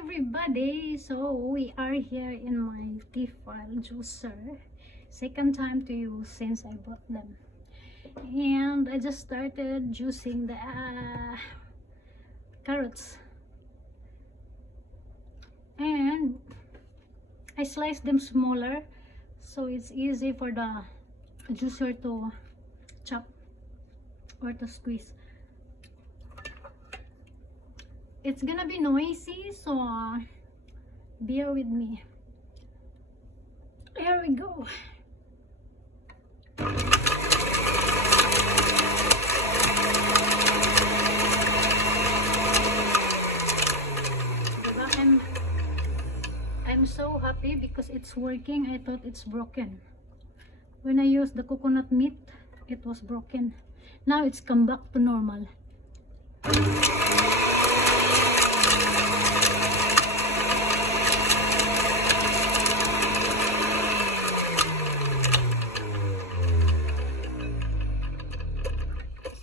everybody, so we are here in my Tefal juicer, second time to use since I bought them, and I just started juicing the carrots, and I sliced them smaller so it's easy for the juicer to chop or to squeeze. It's gonna be noisy, so bear with me. Here we go. I'm so happy because it's working. I thought it's broken. When I used the coconut meat, it was broken. Now it's come back to normal.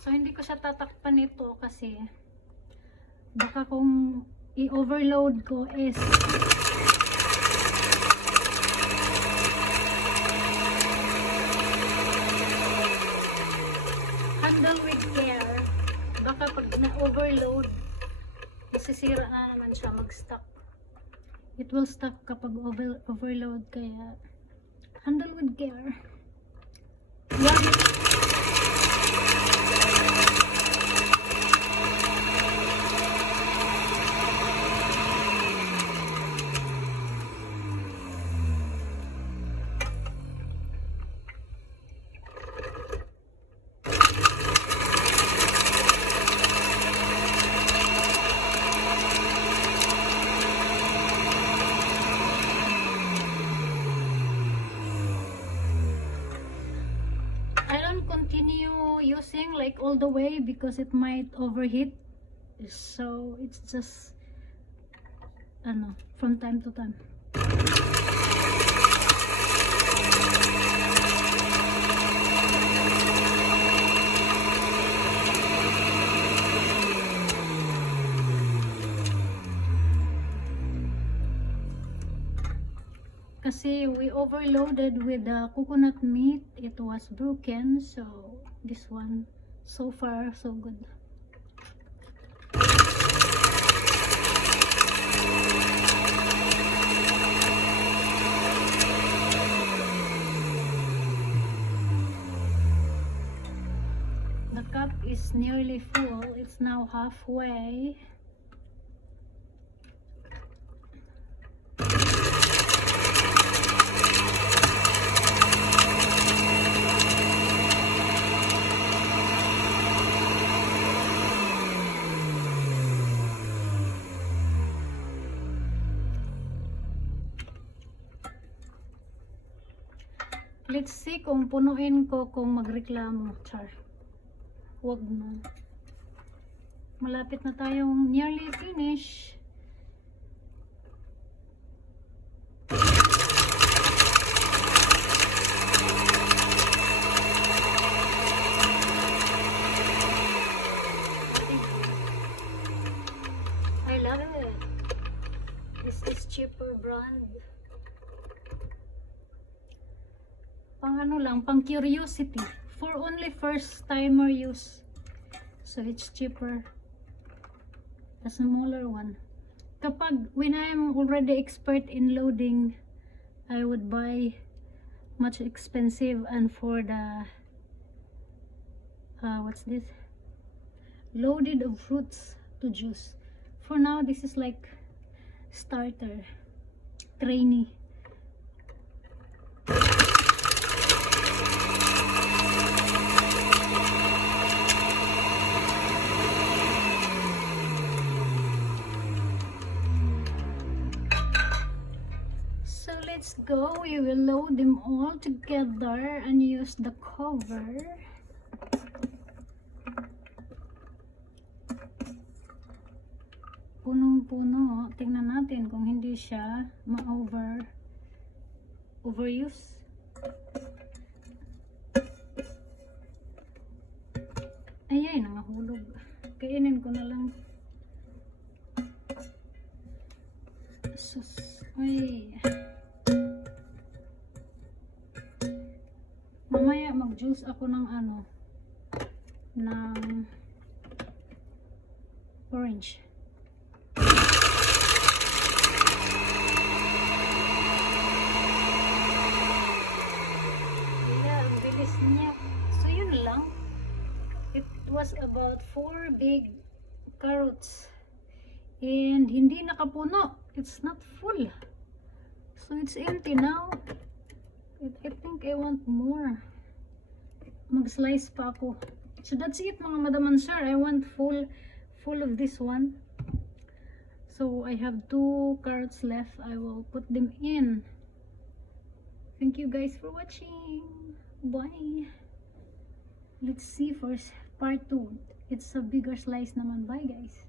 So hindi ko siya tatakpan nito kasi baka kung i-overload ko is handle with care. Baka pag na-overload, masisira na naman siya, mag-stuck. It will stuck kapag overload, kaya handle with care. Yeah. Continue using like all the way because it might overheat, so it's just from time to time. Kasi we overloaded with the coconut meat, it was broken, so this one so far so good. The cup is nearly full, it's now halfway. Let's see kung punuin ko, kung magreklamo. Char. Huwag na. Malapit na tayong nearly finish. I love it. This is cheaper brand. Pang lang, pang curiosity, for only first timer use, so it's cheaper. The smaller one, kapag when I'm already expert in loading, I would buy much expensive, and for the what's this, loaded of fruits to juice. For now, this is like starter, trainee. Let's go. We will load them all together and use the cover. Punong-puno. Tingnan natin kung hindi siya overuse. Ayay, nangahulog. Kainin ko na lang. Sus. Ay. Mamaya mag-juice ako ng ano, ng orange. Yeah, ang bilis niya. So yun lang. It was about 4 big carrots. And hindi nakapuno. It's not full. So it's empty now. I think I want more. Mag-slice pa ako. So that's it mga madam and sir. I want full of this one. So I have 2 carrots left. I will put them in. Thank you guys for watching. Bye. Let's see first part 2. It's a bigger slice naman. Bye guys.